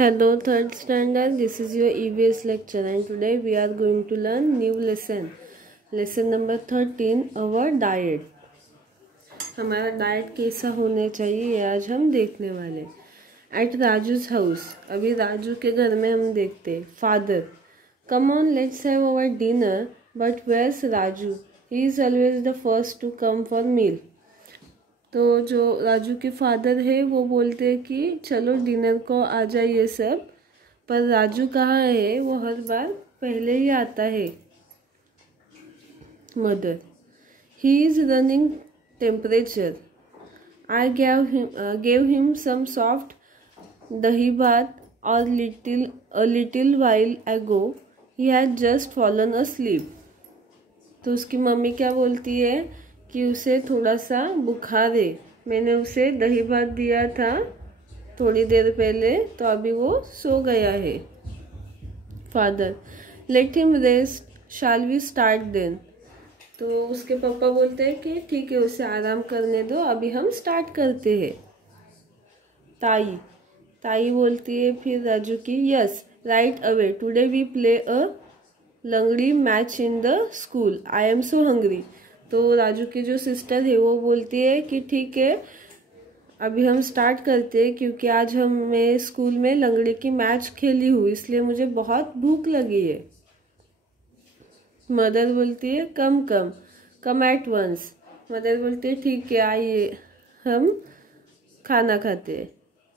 Hello, third standard. This is your EVS lecture, and today we are going to learn new lesson. Lesson number 13. Our diet. हमारा diet कैसा होना चाहिए ये आज हम देखने वाले. At Raju's house. अभी राजू के घर में हम देखते. Father. Come on, let's have our dinner. But where's Raju? He is always the first to come for meal. तो जो राजू के फादर है वो बोलते हैं कि चलो डिनर को आ जाइए सब, पर राजू कहाँ है, वो हर बार पहले ही आता है. Mother. He is running temperature. I gave him some soft dahi bhat और little while ago he had just fallen asleep. तो उसकी मम्मी क्या बोलती है कि उसे थोड़ा सा बुखार है. मैंने उसे दही भात दिया था थोड़ी देर पहले, तो अभी वो सो गया है. Father. Let him rest, shall we start then. तो उसके पापा बोलते हैं कि ठीक है, उसे आराम करने दो, अभी हम स्टार्ट करते हैं. ताई बोलती है फिर राजू की, yes right away, today we play a langdi match in the school, I am so hungry. तो राजू की जो सिस्टर है वो बोलती है कि ठीक है, अभी हम स्टार्ट करते हैं, क्योंकि आज मैं स्कूल में लंगड़ी की मैच खेली हूँ, इसलिए मुझे बहुत भूख लगी है. मदर बोलती है कम एट वंस. मदर बोलती है ठीक है, आइए हम खाना खाते हैं.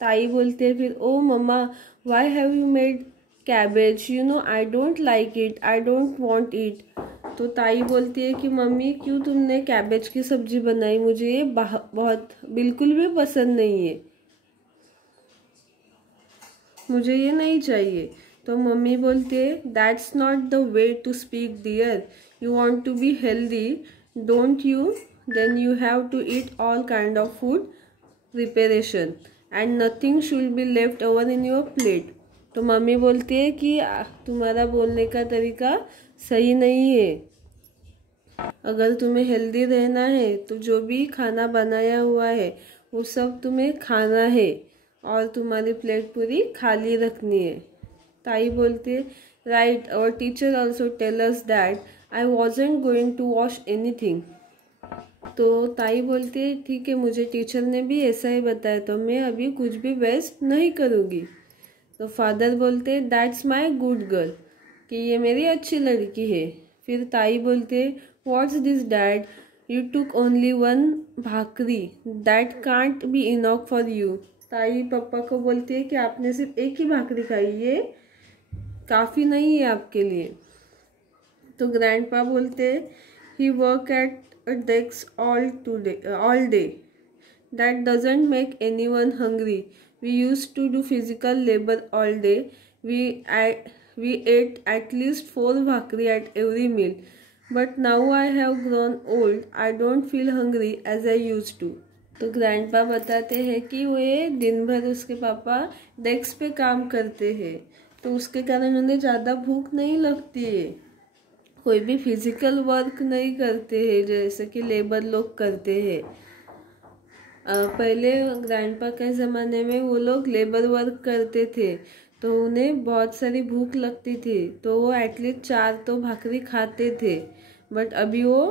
ताई बोलती है फिर, oh mamma why have you made cabbage, you know I don't like it, I don't want it. तो ताई बोलती है कि मम्मी क्यों तुमने कैबेज की सब्जी बनाई, मुझे ये बहुत बिल्कुल भी पसंद नहीं है, मुझे ये नहीं चाहिए. तो मम्मी बोलती है that's not the way to speak dear, you want to be healthy don't you, then you have to eat all kind of food preparation and nothing should be left over in your plate. तो mummy बोलती है कि तुम्हारा बोलने का तरीका सही नहीं है, अगर तुम्हें हेल्दी रहना है तो जो भी खाना बनाया हुआ है वो सब तुम्हें खाना है और तुम्हारी प्लेट पूरी खाली रखनी है. ताई बोलती है right, our teacher also tell us that I wasn't going to wash anything. तो ताई बोलती है ठीक है, मुझे टीचर ने भी ऐसा ही बताया, तो मैं अभी कुछ भी वेस्ट नहीं करूँगी. तो फादर बोलते हैं दैट्स माई गुड गर्ल, कि ये मेरी अच्छी लड़की है. फिर ताई बोलते हैं what's this dad, you took only one bhakri, that can't be enough for you. ताई पापा को बोलती है कि आपने सिर्फ एक ही भाकरी खाई, ये काफ़ी नहीं है आपके लिए. तो ग्रैंडपा बोलते हैं he work at a desk all day, that doesn't make anyone hungry. We used to do physical labor all day. We ate at least 4 bhakri at every meal. But now I have grown old. I don't feel hungry as I used to. तो grandpa बताते हैं कि वे दिन भर उसके पापा desk पे काम करते हैं, तो उसके कारण उन्हें ज़्यादा भूख नहीं लगती है. कोई भी फिजिकल वर्क नहीं करते हैं जैसे कि लेबर लोग करते हैं. पहले ग्रैंडपा के ज़माने में वो लोग लेबर वर्क करते थे, तो उन्हें बहुत सारी भूख लगती थी, तो वो एटलीस्ट 4 तो भाकरी खाते थे. बट अभी वो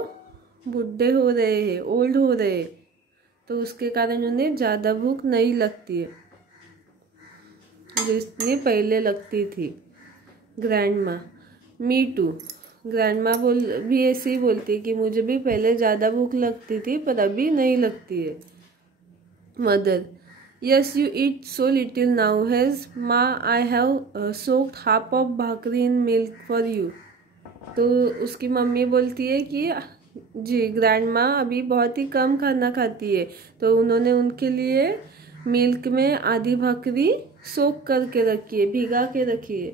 बूढ़े हो रहे हैं, ओल्ड हो रहे हैं, तो उसके कारण उन्हें ज़्यादा भूख नहीं लगती है जितनी पहले लगती थी. ग्रैंडमा. Me to. ग्रैंडमा भी ऐसे ही बोलती है कि मुझे भी पहले ज़्यादा भूख लगती थी, पर अभी नहीं लगती है. Mother. Yes, you eat so little now. Has Ma, I have soaked half of bhakri in milk for you. तो उसकी मम्मी बोलती है कि जी ग्रैंड माँ अभी बहुत ही कम खाना खाती है, तो उन्होंने उनके लिए मिल्क में आधी भाकरी सोक करके रखी है, भिगा के रखी है.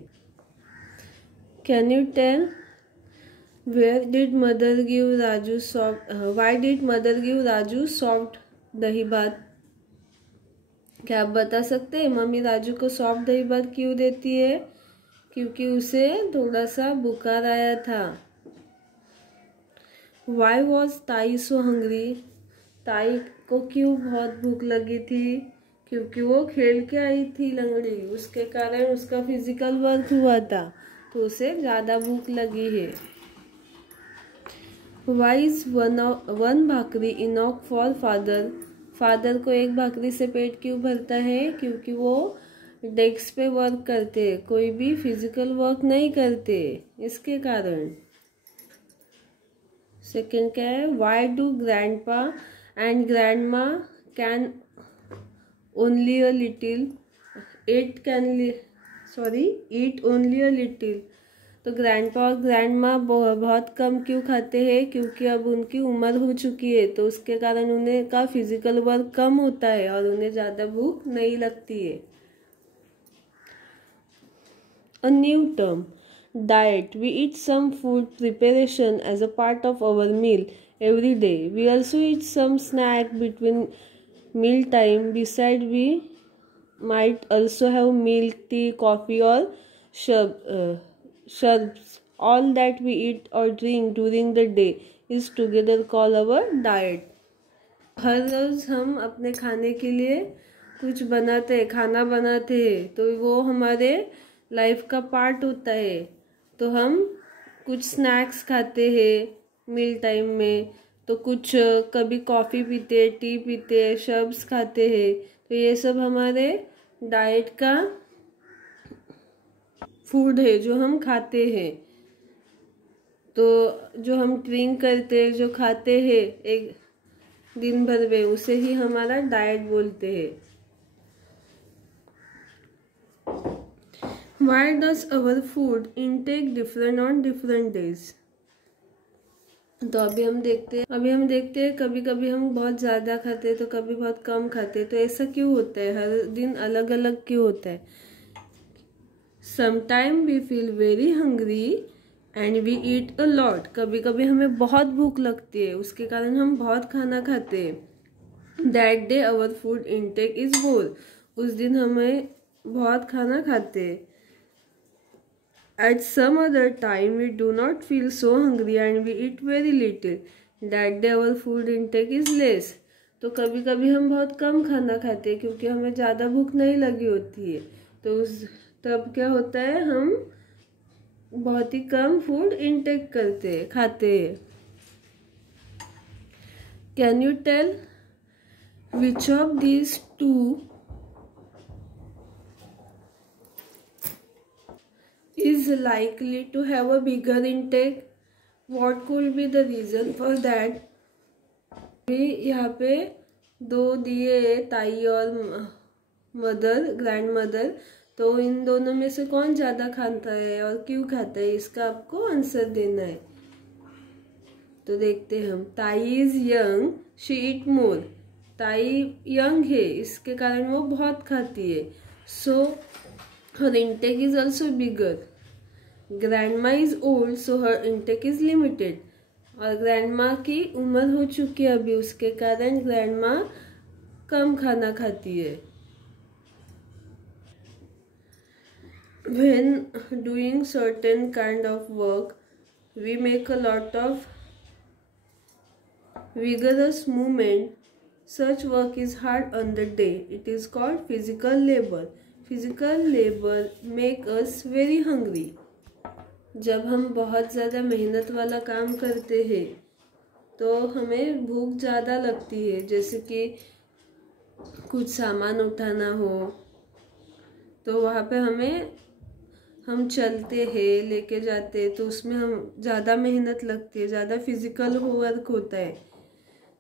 Can you tell where did mother give Raju soft, why did mother give Raju soft dahi bhat. क्या आप बता सकते हैं मम्मी राजू को सॉफ्ट दही भात क्यों देती है? क्योंकि उसे थोड़ा सा बुखार आया था. वाई वॉज ताई सो हंग्री. ताई को क्यों बहुत भूख लगी थी? क्योंकि वो खेल के आई थी लंगड़ी, उसके कारण उसका फिजिकल वर्क हुआ था, तो उसे ज़्यादा भूख लगी है। Why is one bhakri enough for father. Father को एक भाकरी से पेट क्यों भरता है? क्योंकि वो डेस्क पे वर्क करते, कोई भी फिजिकल वर्क नहीं करते, इसके कारण। सेकेंड क्या है? Why do grandpa and grandma can only a little eat only a little. तो ग्रैंडपा और ग्रैंडमा बहुत कम क्यों खाते हैं? क्योंकि अब उनकी उम्र हो चुकी है, तो उसके कारण उन्हें का फिजिकल वर्क कम होता है और उन्हें ज़्यादा भूख नहीं लगती है। A new term, diet. We eat some food preparation as a part of our meal every day. We also eat some snack between meal time. Besides, we might also have milk, tea, coffee, or sherbs. All that we eat or drink during the day is together called our diet. हर रोज़ हम अपने खाने के लिए कुछ बनाते हैं, खाना बनाते हैं, तो वो हमारे लाइफ का पार्ट होता है। तो हम कुछ स्नैक्स खाते हैं मील टाइम में, तो कुछ कभी कॉफ़ी पीते, टी पीते, शर्ब्स खाते हैं, तो ये सब हमारे डाइट का फूड है जो हम खाते हैं। तो जो हम ड्रिंक करते, जो खाते हैं एक दिन भर में, उसे ही हमारा डाइट बोलते हैं। Why does our food intake different on different days? तो अभी हम देखते हैं कभी कभी हम बहुत ज़्यादा खाते हैं तो कभी बहुत कम खाते हैं। तो ऐसा क्यों होता है? हर दिन अलग अलग क्यों होता है? Sometimes we feel very hungry and we eat a lot. कभी कभी हमें बहुत भूख लगती है, उसके कारण हम बहुत खाना खाते हैं। That day our food intake is more. उस दिन हमें बहुत खाना खाते हैं। At some other time we do not feel so hungry and we eat very little. That day our food intake is less. तो कभी कभी हम बहुत कम खाना खाते हैं क्योंकि हमें ज़्यादा भूख नहीं लगी होती है, तो तब क्या होता है, हम बहुत ही कम फूड इंटेक खाते हैं। Can you tell which of these two is likely to have a bigger intake? What could be the reason for that? भी यहाँ पे दो दिए, ताई और मदर, ग्रैंड मदर, तो इन दोनों में से कौन ज़्यादा खाता है और क्यों खाता है, इसका आपको आंसर देना है। तो देखते हैं हम। ताई इज यंग, शी ईट मोर। ताई यंग है, इसके कारण वो बहुत खाती है, सो her intake is also bigger. Grandma is old, so her intake is limited. और ग्रैंडमा की उम्र हो चुकी है अभी, उसके कारण ग्रैंडमा कम खाना खाती है। When doing certain kind of work, we make a lot of vigorous movement. Such work is hard on the day. It is called physical labor. Physical labor make us very hungry. जब हम बहुत ज़्यादा मेहनत वाला काम करते हैं तो हमें भूख ज़्यादा लगती है, जैसे कि कुछ सामान उठाना हो, तो वहाँ पे हम चलते हैं, लेके जाते हैं, तो उसमें हम ज़्यादा मेहनत लगती है, ज़्यादा फिजिकल वर्क होता है,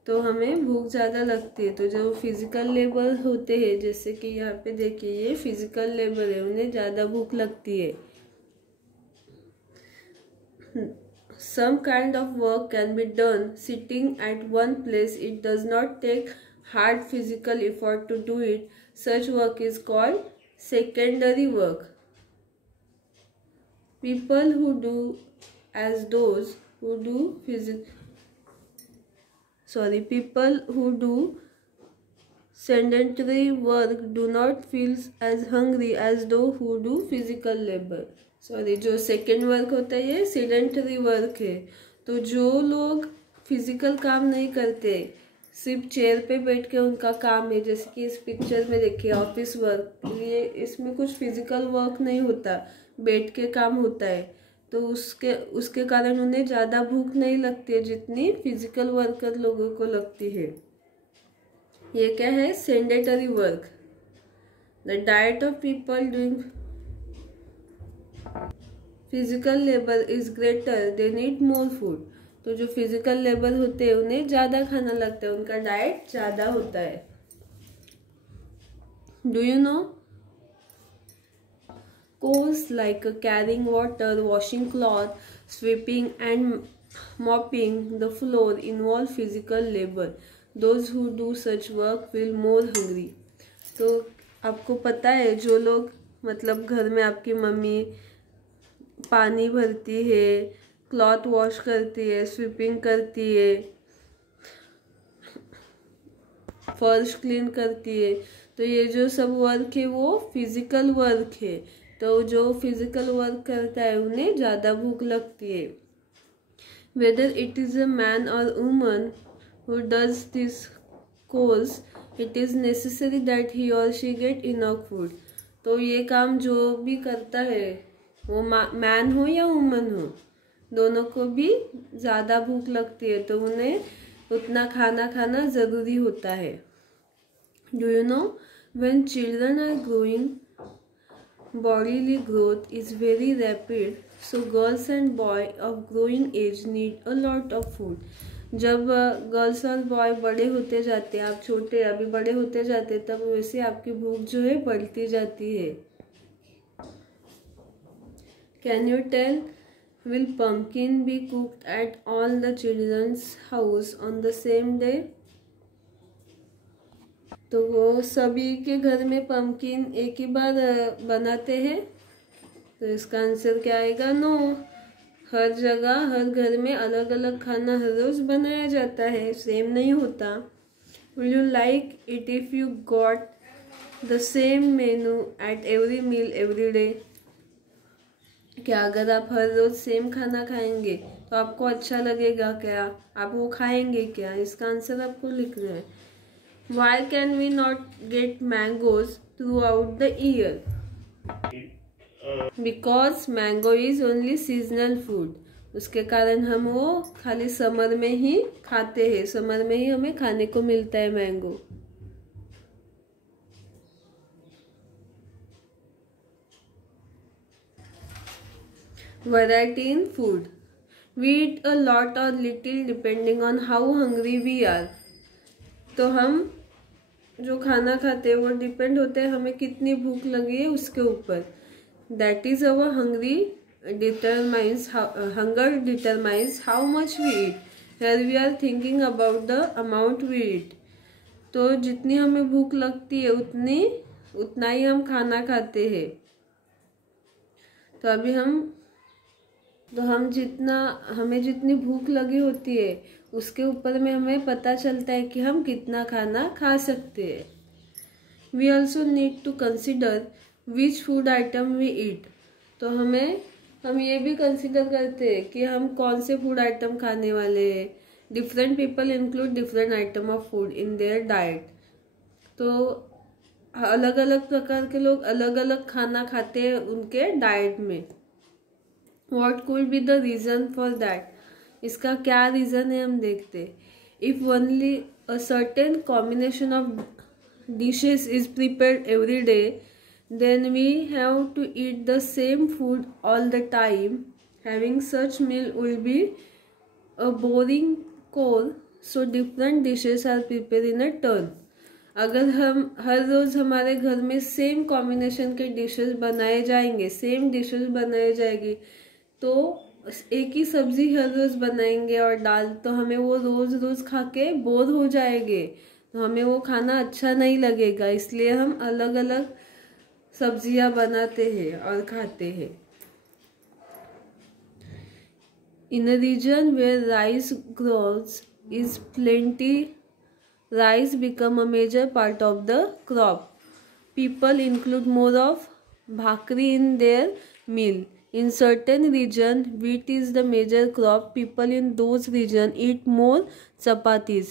तो हमें भूख ज़्यादा लगती है। तो जो फिजिकल लेबर होते हैं, जैसे कि यहाँ पे देखिए ये फिजिकल लेबर है, उन्हें ज़्यादा भूख लगती है। Some kind of work can be done sitting at one place. It does not take hard physical effort to do it. Such work is called secondary work. People who do as those who do people who do sedentary work do not feel as hungry as those who do physical labor. जो second work होता है ये sedentary work है। तो जो लोग physical काम नहीं करते, सिर्फ चेयर पे बैठ के उनका काम है। जैसे कि इस पिक्चर में देखिए ऑफिस वर्क, ये इसमें कुछ फिजिकल वर्क नहीं होता, बैठ के काम होता है। तो उसके कारण उन्हें ज़्यादा भूख नहीं लगती है जितनी फिजिकल वर्कर लोगों को लगती है। ये क्या है? Sedentary work. The diet of people doing physical labour is greater, they need more food. तो जो फिजिकल लेबर होते हैं उन्हें ज़्यादा खाना लगता है, उनका डाइट ज़्यादा होता है। Do you no chores like carrying water, washing cloth, sweeping and mopping the floor involve physical labor. Those who do such work will more hungry. तो आपको पता है जो लोग मतलब घर में आपकी मम्मी पानी भरती है, क्लॉथ वॉश करती है, स्वीपिंग करती है, फर्श क्लीन करती है, तो ये जो सब वर्क है वो फिजिकल वर्क है। तो जो फिजिकल वर्क करता है उन्हें ज़्यादा भूख लगती है। Whether it is a man or woman who does this course, it is necessary that he or she get enough food. तो ये काम जो भी करता है वो मैन हो या वुमन हो, दोनों को भी ज़्यादा भूख लगती है, तो उन्हें उतना खाना खाना ज़रूरी होता है। Do you know when children are growing, bodily growth is very rapid, so girls and boy of growing age need a lot of food. जब गर्ल्स और बॉय बड़े होते जाते हैं, आप छोटे अभी बड़े होते जाते हैं, तब वैसे आपकी भूख जो है बढ़ती जाती है। Can you tell, will pumpkin be cooked at all the children's house on the same day? तो वो सभी के घर में पम्पकिन एक ही बार बनाते हैं? तो इसका आंसर क्या आएगा? नो। हर जगह हर घर में अलग अलग खाना हर रोज बनाया जाता है, सेम नहीं होता। Will you like it if you got the same menu at every meal every day? क्या अगर आप हर रोज सेम खाना खाएंगे तो आपको अच्छा लगेगा क्या? आप वो खाएंगे क्या? इसका आंसर आपको लिखना है। Why can we not get mangoes throughout the year? Because mango is only seasonal food. उसके कारण हम वो खाली समर में ही खाते हैं, समर में ही हमें खाने को मिलता है mango. Variety in food. We eat a lot or little depending on how hungry we are. तो हम जो खाना खाते हैं वो डिपेंड होते हैं हमें कितनी भूख लगी है उसके ऊपर। That is our hunger determines how much we eat. Here we are thinking about the amount we eat. तो जितनी हमें भूख लगती है उतना ही हम खाना खाते हैं। तो अभी हमें जितनी भूख लगी होती है उसके ऊपर में हमें पता चलता है कि हम कितना खाना खा सकते हैं। We also need to consider which food item we eat. तो हम ये भी कंसिडर करते हैं कि हम कौन से फूड आइटम खाने वाले हैं। Different people include different item of food in their diet. तो अलग अलग प्रकार के लोग अलग अलग खाना खाते हैं उनके डाइट में। What could be the reason for that? इसका क्या रीज़न है हम देखते। If only a certain combination of dishes is prepared every day, then we have to eat the same food all the time. Having such meal will be a boring chore, so different dishes are prepared in a turn. अगर हम हर रोज़ हमारे घर में same combination के dishes बनाए जाएंगे, same dishes बनाई जाएगी, तो एक ही सब्जी हर रोज बनाएंगे और दाल, तो हमें वो रोज रोज खा के बोर हो जाएंगे, तो हमें वो खाना अच्छा नहीं लगेगा। इसलिए हम अलग अलग सब्जियां बनाते हैं और खाते हैं। In a region where rice grows is plenty, rice become a major part of the crop. People include more of bhakri in their meal. In certain region, wheat is the major crop. People in those region eat more chapatis.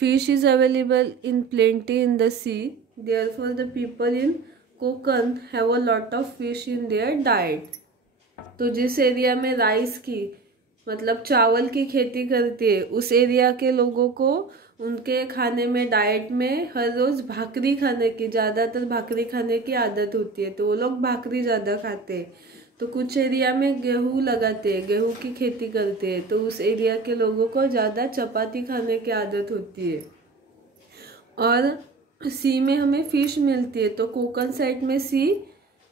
fish is available in plenty in the sea, therefore the people in Konkan have a lot of fish in their diet. तो जिस area में rice की मतलब चावल की खेती करती है उस एरिया के लोगों को उनके खाने में डाइट में हर रोज भाकरी खाने की, ज़्यादातर भाकरी खाने की आदत होती है, तो वो लोग भाकरी ज़्यादा खाते हैं। तो कुछ एरिया में गेहूँ लगाते हैं, गेहूँ की खेती करते हैं, तो उस एरिया के लोगों को ज़्यादा चपाती खाने की आदत होती है। और सी में हमें फिश मिलती है, तो कोकन साइड में सी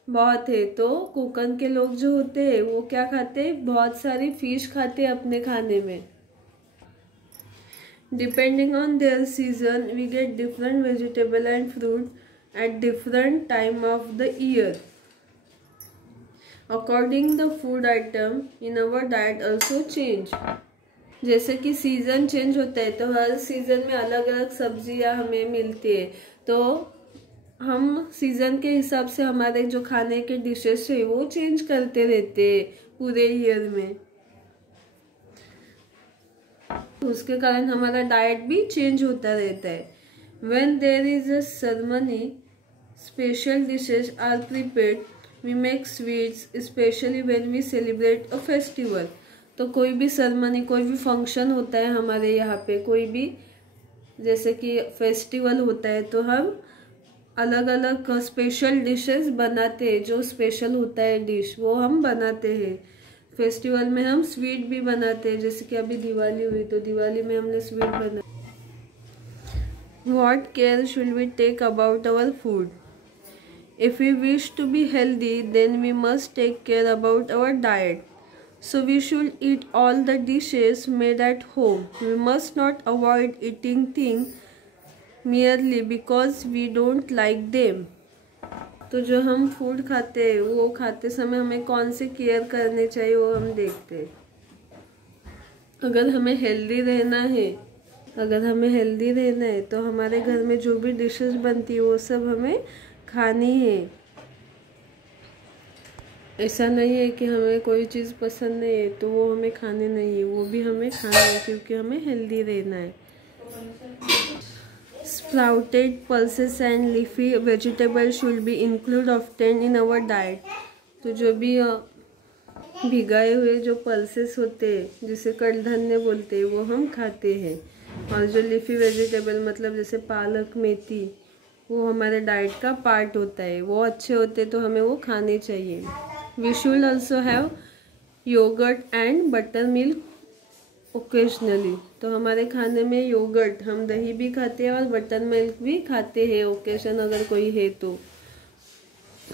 बहुत है, तो कोकन के लोग जो होते हैं वो क्या खाते हैं, बहुत सारी फिश खाते हैं अपने खाने में। Depending on their season, we get different vegetable and fruit at different time of the year. According the food item in our diet also change. जैसे कि सीज़न चेंज होता है तो हर सीज़न में अलग अलग सब्जियां हमें मिलती है, तो हम सीज़न के हिसाब से हमारे जो खाने के डिशेस है वो चेंज करते रहते हैं पूरे ईयर में। उसके कारण हमारा डाइट भी चेंज होता रहता है। When there is a ceremony, special dishes are prepared. We make sweets, especially when we celebrate a festival. तो कोई भी सेरेमनी, कोई भी फंक्शन होता है हमारे यहाँ पे, कोई भी जैसे कि फेस्टिवल होता है, तो हम अलग अलग स्पेशल डिशेस बनाते हैं। जो स्पेशल होता है डिश वो हम बनाते हैं। फेस्टिवल में हम स्वीट भी बनाते हैं, जैसे कि अभी दिवाली हुई तो दिवाली में हमने स्वीट बना। What care should we take about our food? If we wish to be healthy, then we must take care about our diet. So we should eat all the dishes made at home. We must not avoid eating things merely because we don't like them. तो जो हम food खाते हैं वो खाते समय हमें कौन से केयर करने चाहिए वो हम देखते हैं। अगर हमें हेल्दी रहना है तो हमारे घर में जो भी डिशेस बनती है वो सब हमें खानी है। ऐसा नहीं है कि हमें कोई चीज़ पसंद नहीं है तो वो हमें खाने नहीं है, वो भी हमें खाना है क्योंकि हमें हेल्दी रहना है। Sprouted pulses and leafy vegetables should be included often in our diet. तो जो भी भिगाए हुए जो पल्सेस होते हैं जिसे कडधान्य बोलते हैं वो हम खाते हैं, और जो लीफी वेजिटेबल मतलब जैसे पालक, मेथी, वो हमारे डाइट का पार्ट होता है, वो अच्छे होते तो हमें वो खाने चाहिए। We should also have yogurt and buttermilk occasionally. तो हमारे खाने में योगर्ट, हम दही भी खाते हैं और बटर मिल्क भी खाते हैं ओकेजन अगर कोई है तो।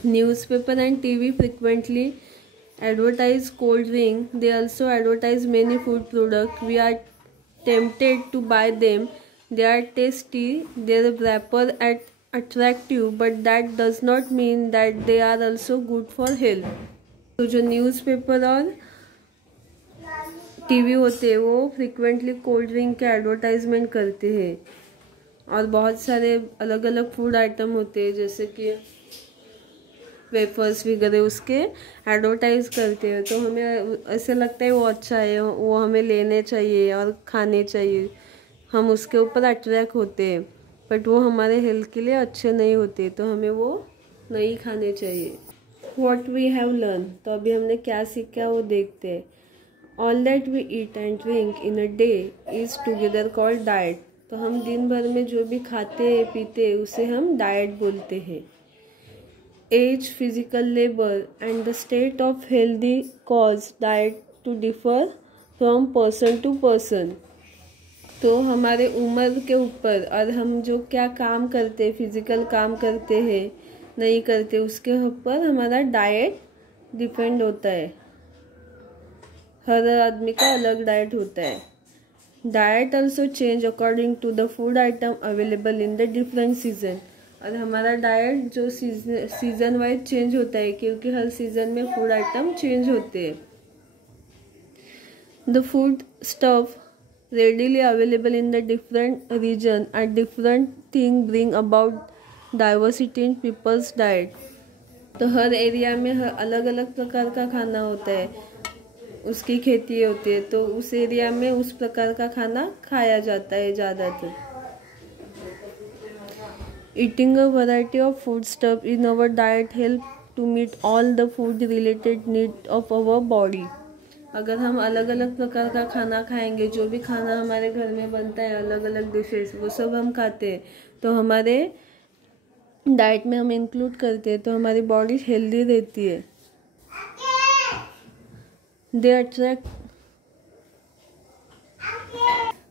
Newspaper and TV frequently advertise cold drink, they also advertise many food product. We are tempted to buy them, they are tasty, their wrapper at attractive, but that does not mean that they are also good for health. तो जो newspaper और TV होते हैं वो frequently cold drink के advertisement करते हैं, और बहुत सारे अलग अलग फूड आइटम होते हैं जैसे कि वेफर्स वगैरह उसके एडवर्टाइज करते हैं, तो हमें ऐसे लगता है वो अच्छा है, वो हमें लेने चाहिए और खाने चाहिए, हम उसके ऊपर अट्रैक्ट होते हैं, बट वो हमारे हेल्थ के लिए अच्छे नहीं होते, तो हमें वो नहीं खाने चाहिए। व्हाट वी हैव लर्न, तो अभी हमने क्या सीखा वो देखते हैं। All that we eat and drink in a day is together called diet. तो हम दिन भर में जो भी खाते हैं पीते हैं उसे हम डाइट बोलते हैं। Age, physical labor and the state of healthy cause diet to differ from person to person. तो हमारे उम्र के ऊपर और हम जो क्या काम करते हैं, फिजिकल काम करते हैं नहीं करते, उसके ऊपर हमारा डाइट डिपेंड होता है। हर आदमी का अलग डाइट होता है। Diet also change according to the food item available in the different season. और हमारा डाइट जो सीजन वाइज चेंज होता है क्योंकि हर सीजन में फूड आइटम चेंज होते हैं। The food stuff readily available in the different region at different thing bring about diversity in people's diet. तो हर एरिया में अलग अलग प्रकार का खाना होता है, उसकी खेती होती है, तो उस एरिया में उस प्रकार का खाना खाया जाता है ज़्यादातर। Eating a variety of foodstuff in our diet help to meet all the food related need of our body. अगर हम अलग अलग प्रकार का खाना खाएंगे, जो भी खाना हमारे घर में बनता है, अलग अलग डिशेस, वो सब हम खाते हैं, तो हमारे डाइट में हम इंक्लूड करते हैं, तो हमारी बॉडी हेल्दी रहती है.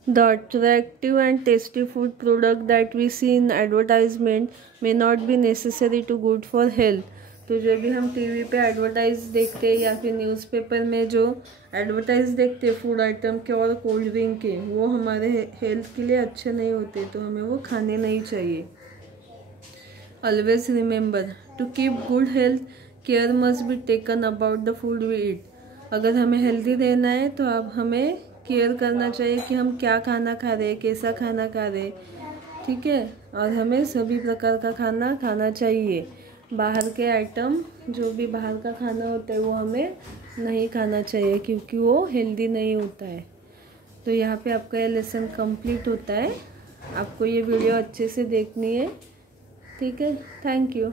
The attractive and tasty food product that we see in advertisement may not be necessary to good for health. तो जो भी हम टीवी पे एडवर्टाइज देखते हैं या फिर न्यूज़पेपर में जो एडवर्टाइज देखते हैं फूड आइटम के और कोल्ड ड्रिंक के, वो हमारे हेल्थ के लिए अच्छे नहीं होते, तो हमें वो खाने नहीं चाहिए. Always remember to keep good health, care must be taken about the food we eat. अगर हमें हेल्दी रहना है तो अब हमें केयर करना चाहिए कि हम क्या खाना खा रहे हैं, कैसा खाना खा रहे हैं, ठीक है. और हमें सभी प्रकार का खाना खाना चाहिए. बाहर के आइटम, जो भी बाहर का खाना होता है, वो हमें नहीं खाना चाहिए क्योंकि वो हेल्दी नहीं होता है. तो यहाँ पे आपका ये लेसन कंप्लीट होता है. आपको ये वीडियो अच्छे से देखनी है, ठीक है. Thank you.